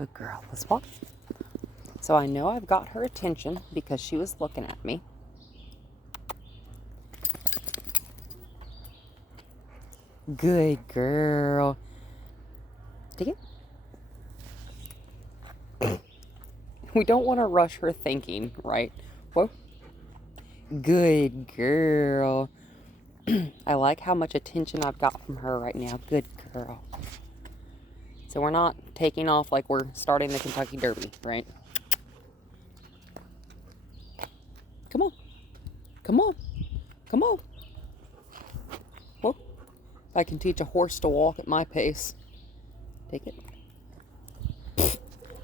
Good girl. Let's walk. So I know I've got her attention because she was looking at me. Good girl. Take it. We don't want to rush her thinking, right? Whoa. Good girl. I like how much attention I've got from her right now. Good girl. So we're not taking off like we're starting the Kentucky Derby, right? Come on. Come on. Come on. Whoa. If I can teach a horse to walk at my pace. Take it.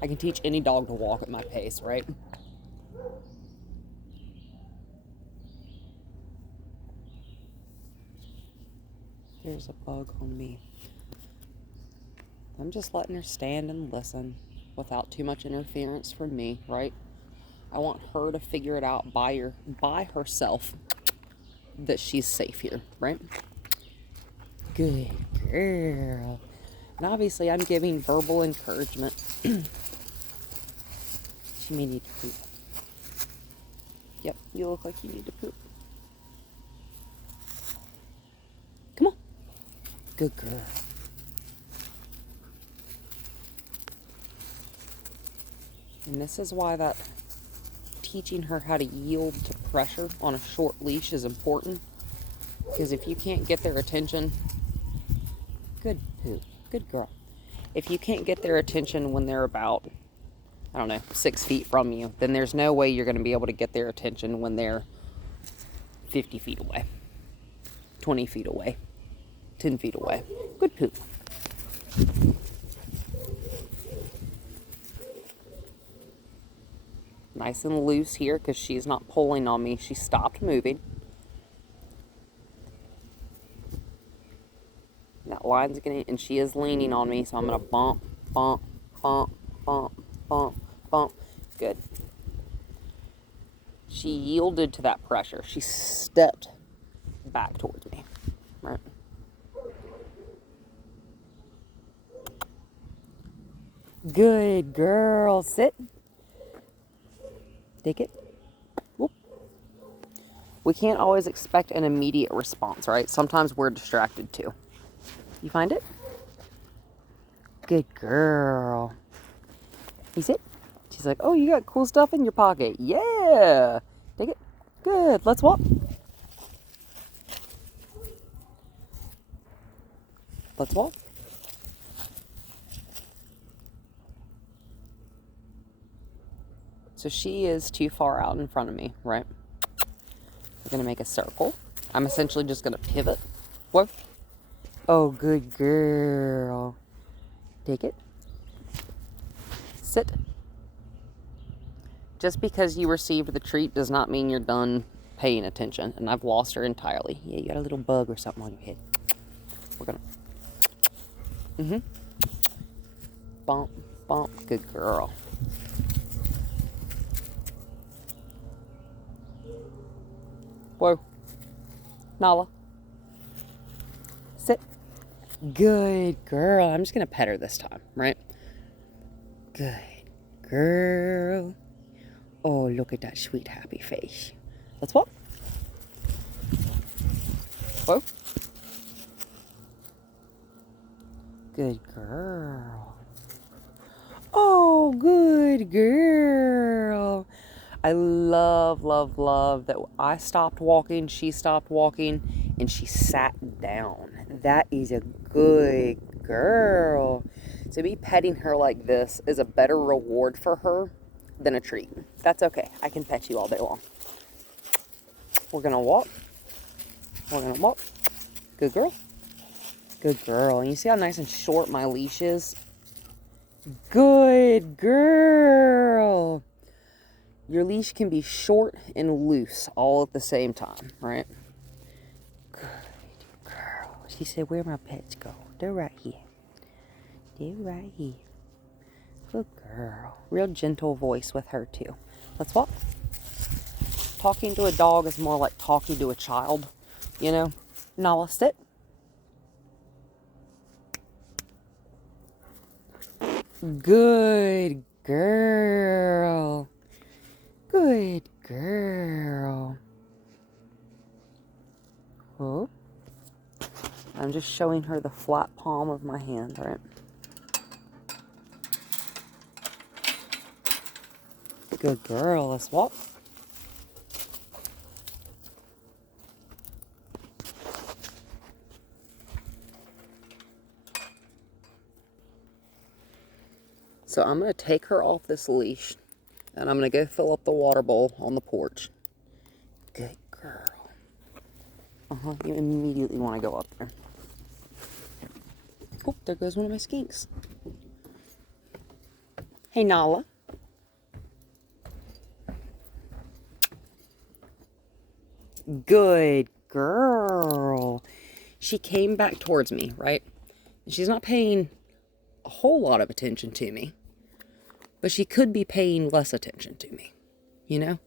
I can teach any dog to walk at my pace, right? There's a bug on me. I'm just letting her stand and listen without too much interference from me, right? I want her to figure it out by herself that she's safe here, right? Good girl. And obviously I'm giving verbal encouragement. She may need to poop. Yep, you look like you need to poop. Come on. Good girl. And this is why that teaching her how to yield to pressure on a short leash is important. Because if you can't get their attention, good poop, good girl. If you can't get their attention when they're about, 6 feet from you, then there's no way you're going to be able to get their attention when they're 50 feet away, 20 feet away, 10 feet away. Good poop. Nice and loose here because she's not pulling on me. She stopped moving. That line's getting, and she is leaning on me, so I'm going to bump, bump, bump, bump, bump, bump. Good. She yielded to that pressure. She stepped back towards me. Right. Good girl. Sit. Take it. Whoop. We can't always expect an immediate response, right? Sometimes we're distracted too. You find it? Good girl. You sit. She's like, oh, you got cool stuff in your pocket. Yeah. Take it. Good. Let's walk. Let's walk. So she is too far out in front of me, right? We're going to make a circle. I'm essentially just going to pivot. Whoa. Oh, good girl. Take it. Sit. Just because you received the treat does not mean you're done paying attention. And I've lost her entirely. Yeah, you got a little bug or something on your head. We're going to... Bump, bump. Good girl. Whoa. Nala. Sit. Good girl. I'm just going to pet her this time, right? Good girl. Oh, look at that sweet, happy face. Let's walk. Whoa. Good girl. Oh, good girl. I love, love, love that I stopped walking, she stopped walking, and she sat down. That is a good girl. So me petting her like this is a better reward for her than a treat. That's okay. I can pet you all day long. We're going to walk. We're going to walk. Good girl. Good girl. And you see how nice and short my leash is? Good girl. Your leash can be short and loose all at the same time, right? Good girl. She said, where my pets go? They're right here. They're right here. Good girl. Real gentle voice with her, too. Let's walk. Talking to a dog is more like talking to a child, you know? Nala, sit. Good girl. Good girl. Oh. I'm just showing her the flat palm of my hand, right? Good girl. Let's walk. So I'm going to take her off this leash, and I'm going to go fill up the water bowl on the porch. Good girl. You immediately want to go up there. Oh, there goes one of my skinks. Hey, Nala. Good girl. She came back towards me, right? And she's not paying a whole lot of attention to me, but she could be paying less attention to me, you know?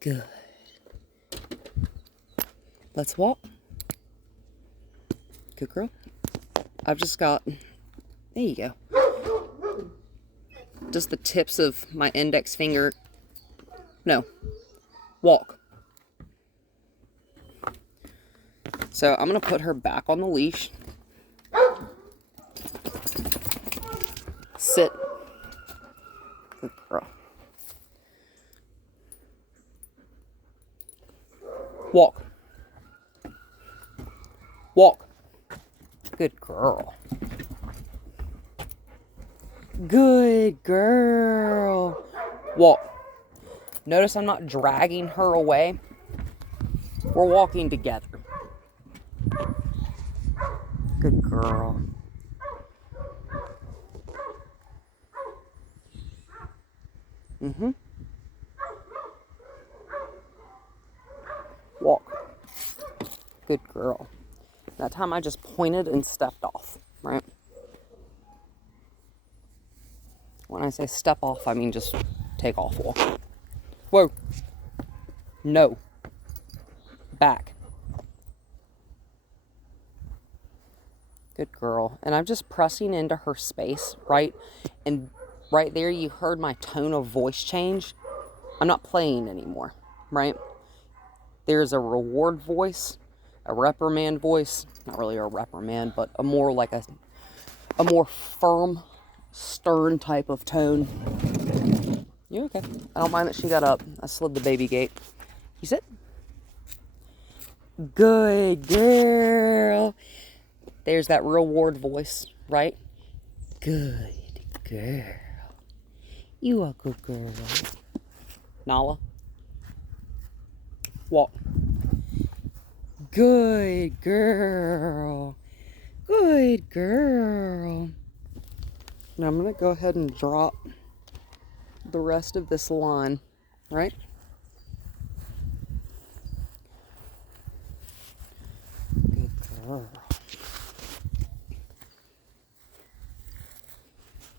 Good. Let's walk. Good girl. I've just got, there you go. Just the tips of my index finger. No. Walk. So I'm going to put her back on the leash. Sit. Good girl. Walk. Walk. Good girl. Good girl. Walk. Notice I'm not dragging her away. We're walking together. Good girl. Walk. Good girl. That time I just pointed and stepped off, right? When I say step off, I mean just take off, walk. Whoa. No. Back. Good girl. And I'm just pressing into her space, right? And right there, you heard my tone of voice change. I'm not playing anymore, right? There's a reward voice, a reprimand voice. Not really a reprimand, but a more like a more firm, stern type of tone. You okay? I don't mind that she got up. I slid the baby gate. You sit. Good girl. There's that reward voice, right? Good girl. You are a good girl. Nala. Walk. Good girl. Good girl. Now I'm going to go ahead and drop the rest of this line, right? Good girl.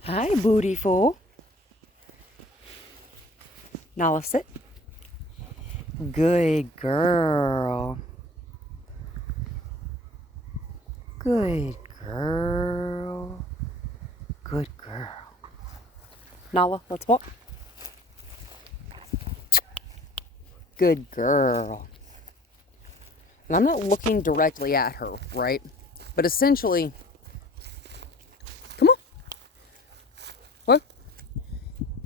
Hi, bootyful. Nala, sit. Good girl. Good girl. Good girl. Nala, let's walk. Good girl. And I'm not looking directly at her, right? But essentially, come on. What?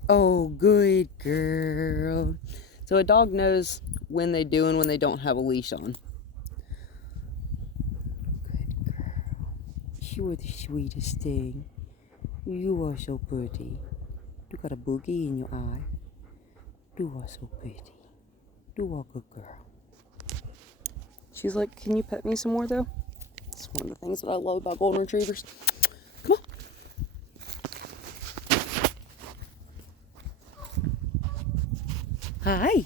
Oh, good girl. So a dog knows when they do and when they don't have a leash on. Good girl. You are the sweetest thing. You are so pretty. You got a boogie in your eye. You are so pretty. You are a good girl. She's like, can you pet me some more though? It's one of the things that I love about golden retrievers. Come on. Hi.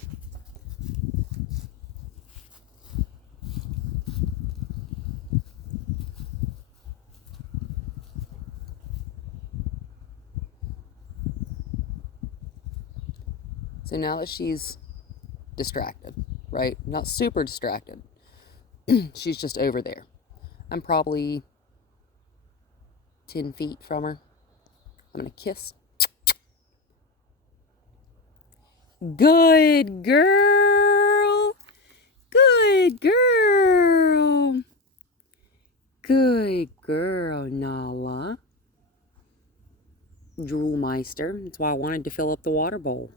So now that she's distracted, right? Not super distracted. She's just over there. I'm probably 10 feet from her. I'm going to kiss. Good girl. Good girl. Good girl, Nala. Droolmeister. That's why I wanted to fill up the water bowl.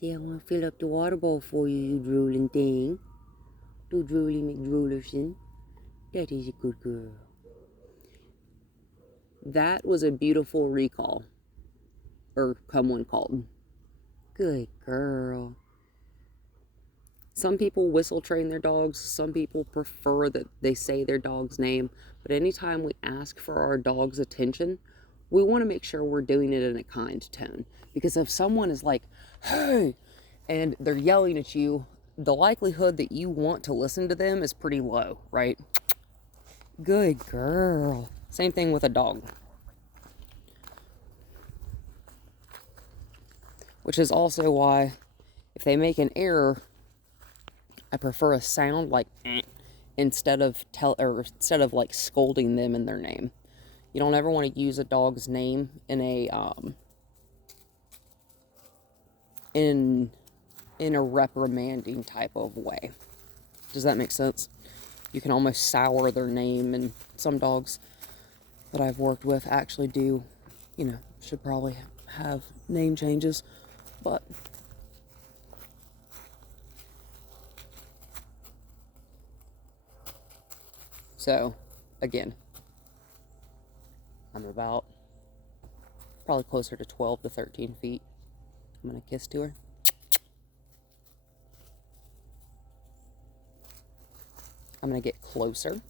See, I want to fill up the water bowl for you, you drooling thing. Do Drooly McDroolerson. That is a good girl. That was a beautiful recall. Or come one called. Good girl. Some people whistle train their dogs. Some people prefer that they say their dog's name. But anytime we ask for our dog's attention, we want to make sure we're doing it in a kind tone. Because if someone is like, hey, and they're yelling at you, the likelihood that you want to listen to them is pretty low, right? Good girl. Same thing with a dog. Which is also why if they make an error, I prefer a sound like instead of like scolding them in their name. You don't ever want to use a dog's name in a in a reprimanding type of way. Does that make sense? You can almost sour their name, and some dogs that I've worked with actually do, should probably have name changes, but so, again, I'm about probably closer to 12 to 13 feet. I'm going to kiss to her. I'm going to get closer.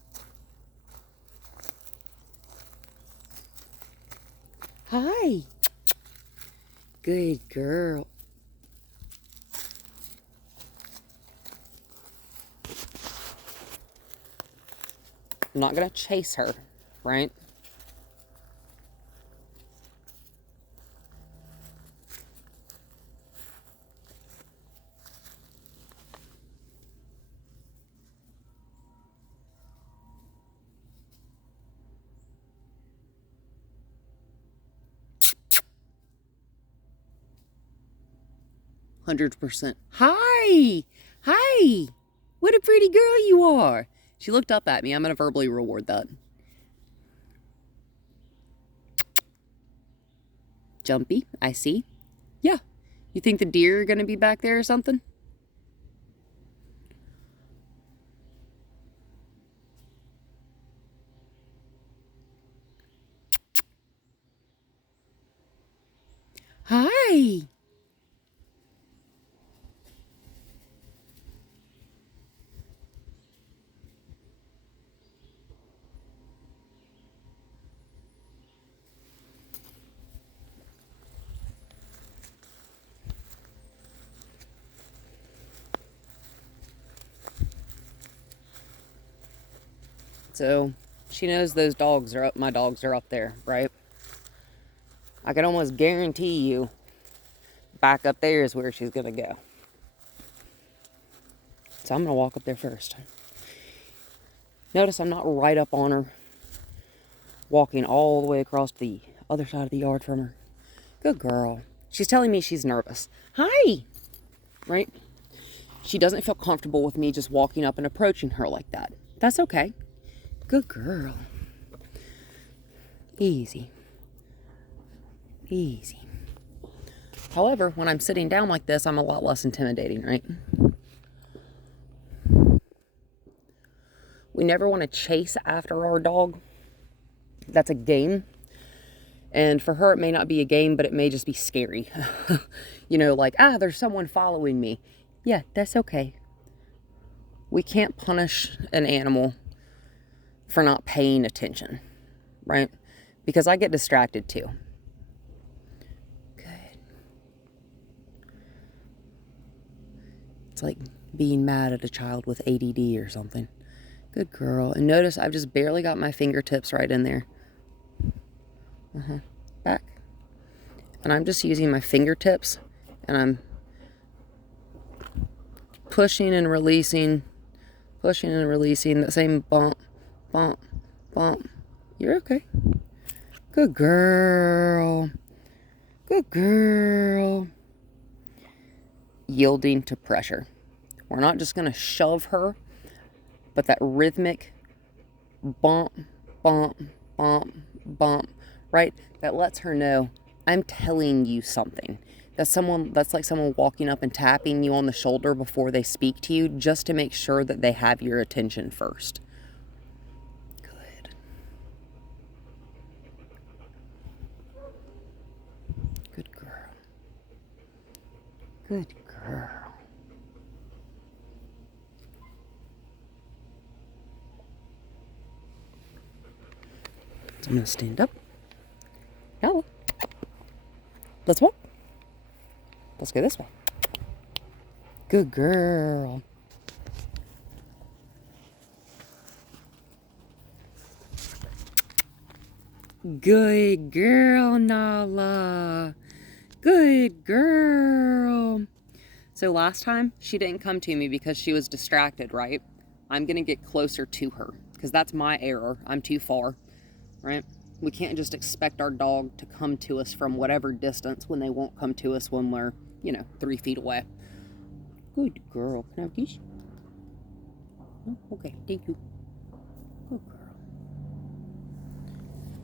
Hi. Good girl. I'm not going to chase her, right? %. Hi! Hi! What a pretty girl you are! She looked up at me. I'm going to verbally reward that. Jumpy, I see. Yeah. You think the deer are going to be back there or something? Hi! So, she knows those dogs are up, my dogs are up there, right? I can almost guarantee you back up there is where she's going to go. So I'm going to walk up there first. Notice I'm not right up on her, walking all the way across the other side of the yard from her. Good girl. She's telling me she's nervous. Hi! Right? She doesn't feel comfortable with me just walking up and approaching her like that. That's okay. Good girl. Easy. Easy. However, when I'm sitting down like this, I'm a lot less intimidating, right? We never want to chase after our dog. That's a game. And for her, it may not be a game, but it may just be scary. Like, there's someone following me. Yeah, that's okay. We can't punish an animal for not paying attention, right? Because I get distracted too. Good. It's like being mad at a child with ADD or something. Good girl. And notice I've just barely got my fingertips right in there. Back. And I'm just using my fingertips, and I'm pushing and releasing, that same bump, bump, bump. You're okay. Good girl. Good girl. Yielding to pressure. We're not just going to shove her, but that rhythmic bump, bump, bump, bump, right? That lets her know I'm telling you something. That's like someone walking up and tapping you on the shoulder before they speak to you, just to make sure that they have your attention first. Good. Good girl. Good girl. So I'm going to stand up. Now, let's walk. Let's go this way. Good girl. Good girl, Nala. Good girl. So last time, she didn't come to me because she was distracted, right? I'm going to get closer to her because that's my error. I'm too far, right? We can't just expect our dog to come to us from whatever distance when they won't come to us when we're, 3 feet away. Good girl. Can I have these? Oh, okay, thank you. Good girl.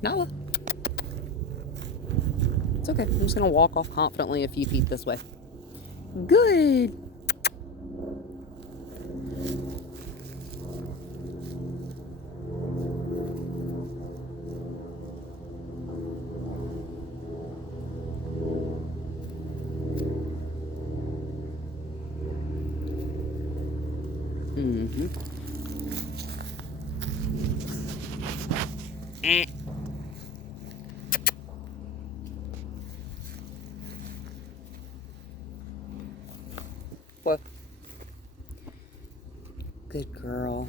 Nala. It's okay. I'm just going to walk off confidently a few feet this way. Good. Mm-hmm. What? Good girl.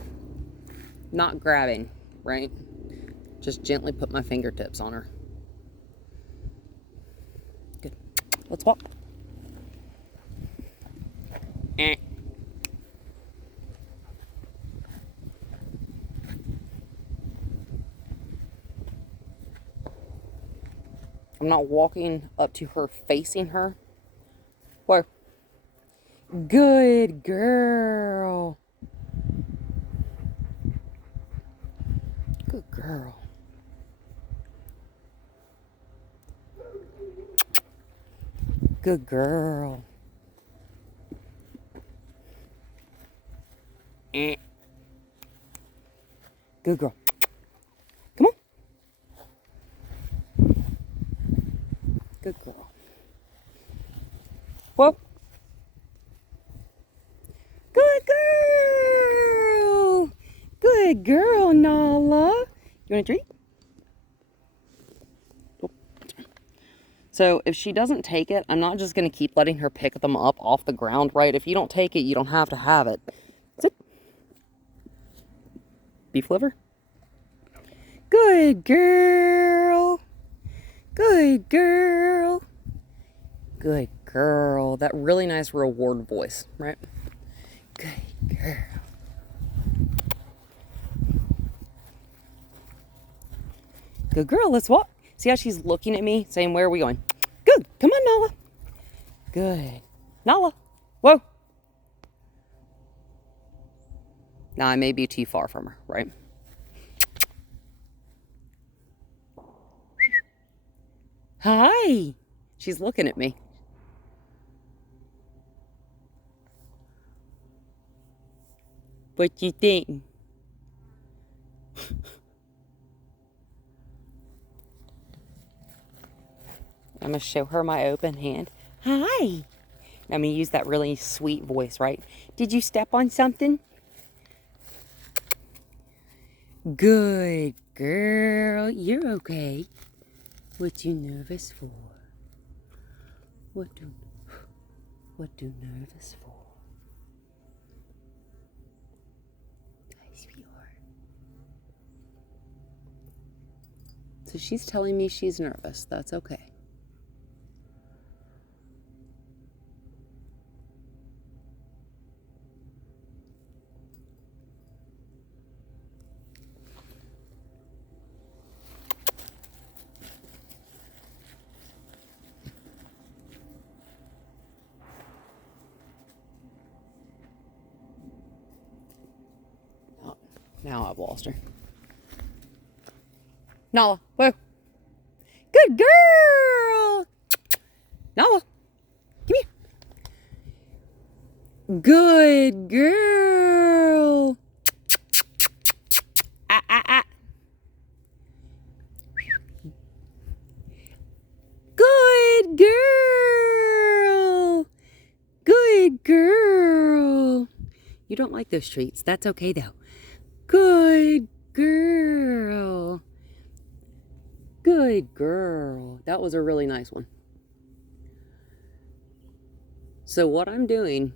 Not grabbing, right? Just gently put my fingertips on her. Good. Let's walk. I'm not walking up to her, facing her. Whoa. Good girl. Good girl. Good girl. Good girl. Come on. Good girl. Whoa. Good girl. Good girl, Nala. You want a treat? So if she doesn't take it, I'm not just going to keep letting her pick them up off the ground, right? If you don't take it, you don't have to have it. Sit. Beef liver. Good girl. Good girl. Good girl. That really nice reward voice, right? Good girl. Good girl. Let's walk. See how she's looking at me, saying, where are we going? Good. Come on, Nala. Good. Nala. Whoa. Now, I may be too far from her, right? Hi. She's looking at me. What you think? I'm going to show her my open hand. Hi. I'm going to use that really sweet voice, right? Did you step on something? Good girl. You're okay. What you nervous for? What do nervous for? Hi, sweetheart. So she's telling me she's nervous. That's okay. Now I've lost her. Nala, whoa. Good girl. Nala, come here. Good girl. Ah, ah, ah. Good girl. Good girl. You don't like those treats. That's okay though. Good girl. Good girl. That was a really nice one. So what I'm doing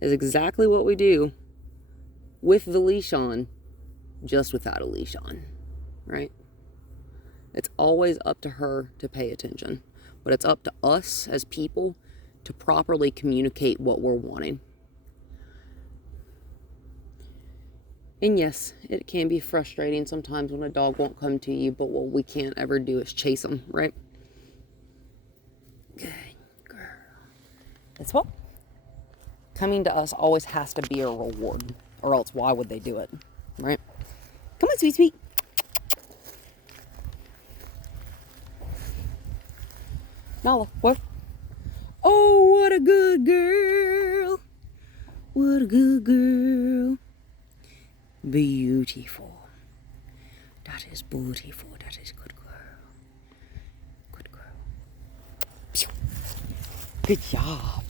is exactly what we do with the leash on, just without a leash on, right? It's always up to her to pay attention, but it's up to us as people to properly communicate what we're wanting. And yes, it can be frustrating sometimes when a dog won't come to you, but what we can't ever do is chase them, right? Good girl. That's what coming to us always has to be a reward, or else why would they do it, right? Come on, sweet, sweet. Nala, what? Oh, what a good girl. What a good girl. Beautiful. That is beautiful. That is good girl. Good girl. Good job.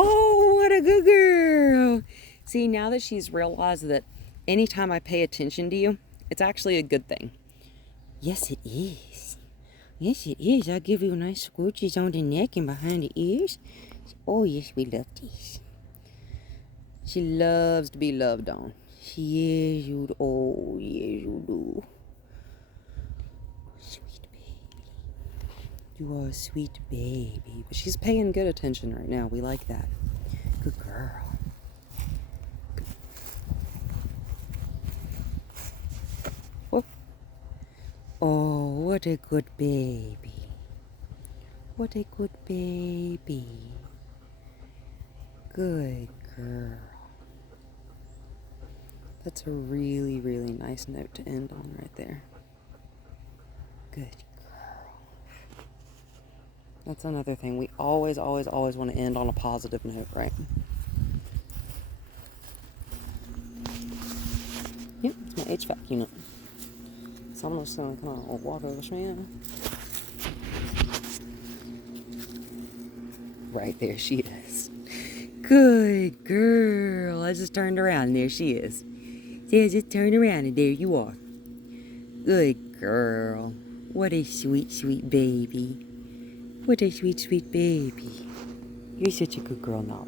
Oh, what a good girl. See, now that she's realized that anytime I pay attention to you, it's actually a good thing. Yes, it is. Yes, it is. I'll give you nice scooches on the neck and behind the ears. Oh, yes, we love this. She loves to be loved on. Yes, you do. Oh, yes, you do. Sweet baby. You are a sweet baby. But she's paying good attention right now. We like that. Good girl. Good. Oh. Oh, what a good baby. What a good baby. Good girl. That's a really, really nice note to end on right there. Good girl. That's another thing. We always want to end on a positive note, right? Yep, it's my HVAC unit. So I'm just going to kind of walk over this man. Right there she is. Good girl. I just turned around and there she is. See, I just turned around and there you are. Good girl. What a sweet, sweet baby. What a sweet, sweet baby. You're such a good girl, Nala.